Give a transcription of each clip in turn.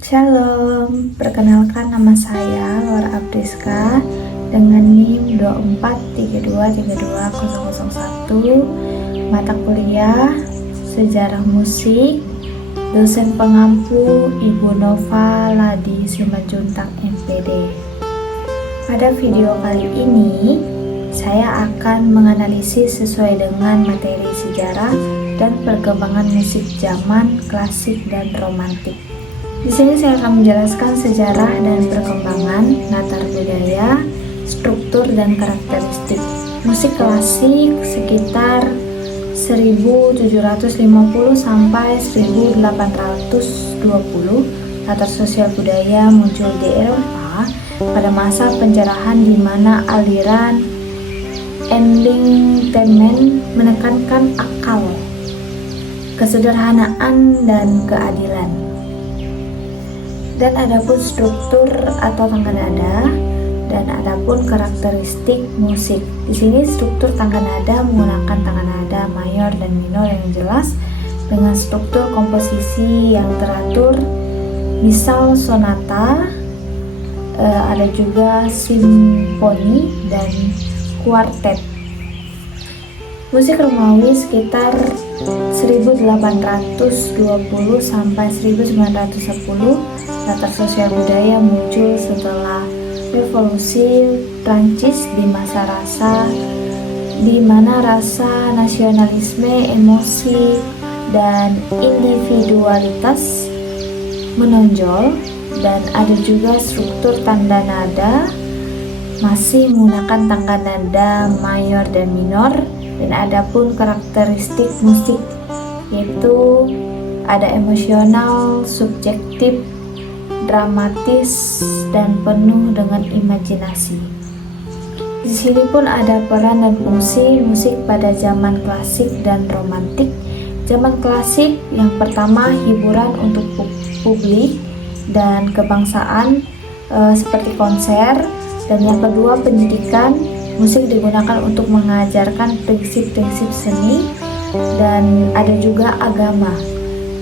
Shalom, perkenalkan nama saya Laura Abdiska dengan NIM 243232001, mata kuliah Sejarah Musik, dosen pengampu Ibu Nova Ladi Simanjuntak MPD. Pada video kali ini, saya akan menganalisis sesuai dengan materi sejarah dan perkembangan musik zaman klasik dan romantik. Di sini saya akan menjelaskan sejarah dan perkembangan, latar budaya, struktur dan karakteristik musik klasik sekitar 1750 sampai 1820. Latar sosial budaya muncul di Eropa pada masa pencerahan di mana aliran Enlightenment menekankan akal, kesederhanaan dan keadilan. Dan adapun struktur atau tangga nada dan adapun karakteristik musik. Di sini struktur tangga nada menggunakan tangga nada mayor dan minor yang jelas dengan struktur komposisi yang teratur. Misal sonata, ada juga simfoni dan kuartet. Musik Romawi sekitar 1820 sampai 1910. Latar sosial budaya muncul setelah revolusi Prancis di masa di mana rasa nasionalisme, emosi, dan individualitas menonjol, dan ada juga struktur tanda nada masih menggunakan tangga nada mayor dan minor. Dan ada pun karakteristik musik, yaitu ada emosional, subjektif, dramatis, dan penuh dengan imajinasi. Di sini pun ada peran dan fungsi musik pada zaman klasik dan romantik. Zaman klasik yang pertama hiburan untuk publik dan kebangsaan seperti konser, dan yang kedua pendidikan. Musik digunakan untuk mengajarkan prinsip-prinsip seni, dan ada juga agama.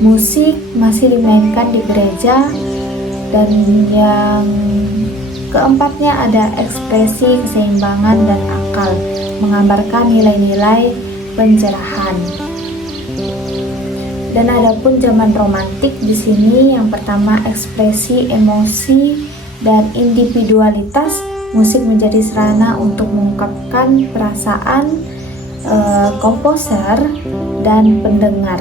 Musik masih dimainkan di gereja. Dan yang keempatnya ada ekspresi, keseimbangan, dan akal, menggambarkan nilai-nilai pencerahan. Dan adapun zaman romantik di sini yang pertama ekspresi, emosi, dan individualitas. Musik menjadi sarana untuk mengungkapkan perasaan komposer dan pendengar.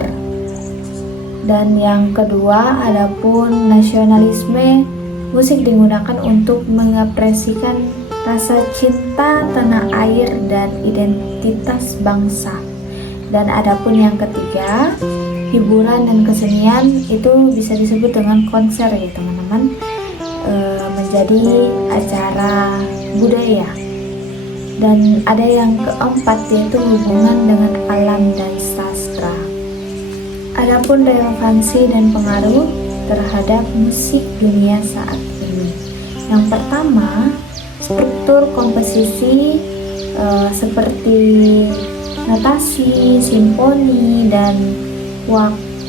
Dan yang kedua, adapun nasionalisme, musik digunakan untuk mengekspresikan rasa cinta tanah air dan identitas bangsa. Dan adapun yang ketiga, hiburan dan kesenian, itu bisa disebut dengan konser ya teman-teman, menjadi acara budaya. Dan ada yang keempat, yaitu hubungan dengan alam dan sastra. Adapun relevansi dan pengaruh terhadap musik dunia saat ini. Yang pertama, struktur komposisi seperti notasi, simfoni, dan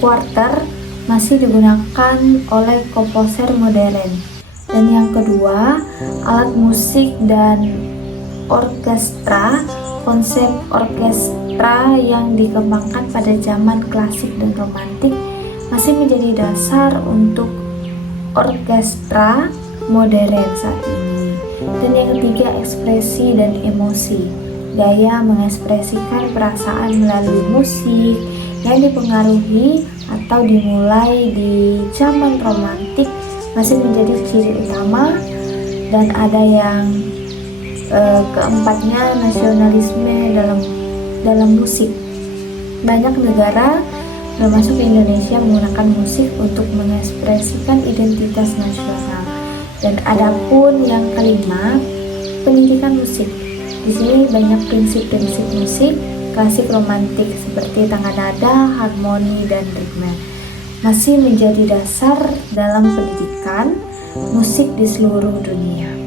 kuarter masih digunakan oleh komposer modern. Dan yang kedua, alat musik dan orkestra. Konsep orkestra yang dikembangkan pada zaman klasik dan romantik masih menjadi dasar untuk orkestra modern saat ini. Dan yang ketiga, ekspresi dan emosi. Gaya mengekspresikan perasaan melalui musik yang dipengaruhi atau dimulai di zaman romantik masih menjadi ciri utama. Dan ada yang keempatnya, nasionalisme dalam musik. Banyak negara termasuk Indonesia menggunakan musik untuk mengekspresikan identitas nasional. Dan adapun yang kelima, pendidikan musik. Di sini banyak prinsip-prinsip musik klasik romantik seperti tangga nada, harmoni, dan ritme masih menjadi dasar dalam pendidikan musik di seluruh dunia.